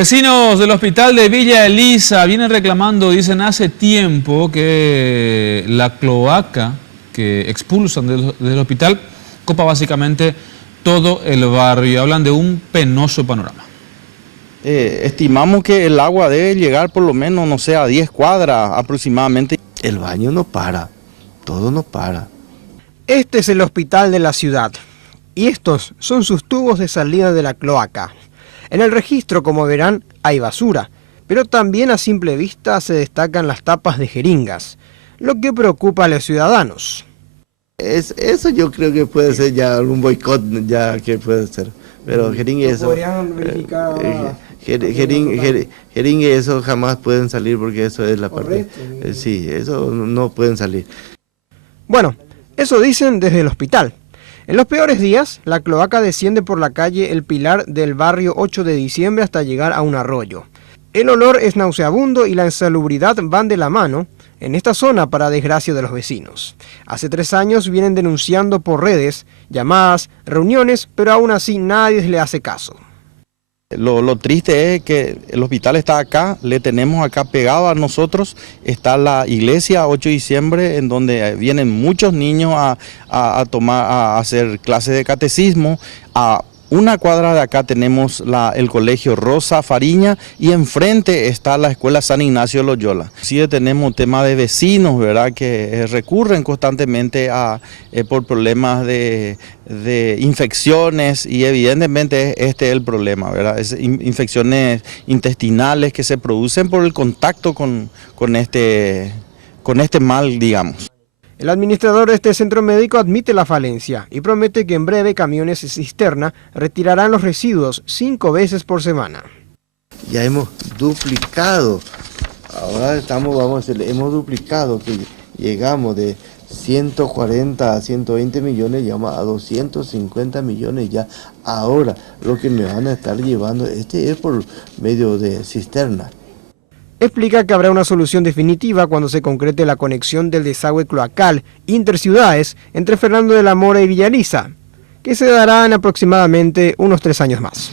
Vecinos del hospital de Villa Elisa vienen reclamando, dicen hace tiempo, que la cloaca que expulsan del hospital copa básicamente todo el barrio. Hablan de un penoso panorama. Estimamos que el agua debe llegar por lo menos, no sé, a 10 cuadras aproximadamente. El baño no para, todo no para. Este es el hospital de la ciudad y estos son sus tubos de salida de la cloaca. En el registro, como verán, hay basura, pero también a simple vista se destacan las tapas de jeringas, lo que preocupa a los ciudadanos. Eso yo creo que puede ser ya un boicot, ya que puede ser. Pero jeringue eso... ¿Podrían verificar? Jeringue eso jamás pueden salir porque eso es la parte... Correcto. Sí, eso no pueden salir. Bueno, eso dicen desde el hospital. En los peores días, la cloaca desciende por la calle El Pilar del barrio 8 de diciembre hasta llegar a un arroyo. El olor es nauseabundo y la insalubridad van de la mano en esta zona para desgracia de los vecinos. Hace 3 años vienen denunciando por redes, llamadas, reuniones, pero aún así nadie le hace caso. Lo triste es que el hospital está acá, le tenemos acá pegado a nosotros, está la iglesia 8 de diciembre en donde vienen muchos niños a hacer clases de catecismo. A una cuadra de acá tenemos el colegio Rosa Fariña y enfrente está la escuela San Ignacio Loyola. Sí tenemos tema de vecinos, ¿verdad?, que recurren constantemente por problemas de infecciones y evidentemente este es el problema, ¿verdad? Es infecciones intestinales que se producen por el contacto con este mal, digamos. El administrador de este centro médico admite la falencia y promete que en breve camiones cisterna retirarán los residuos 5 veces por semana. Ya hemos duplicado, ahora hemos duplicado, que llegamos de 140 a 120 millones, llegamos a 250 millones ya. Ahora lo que me van a estar llevando, es por medio de cisterna. Explica que habrá una solución definitiva cuando se concrete la conexión del desagüe cloacal interciudades entre Fernando de la Mora y Villa Elisa, que se dará en aproximadamente unos 3 años más.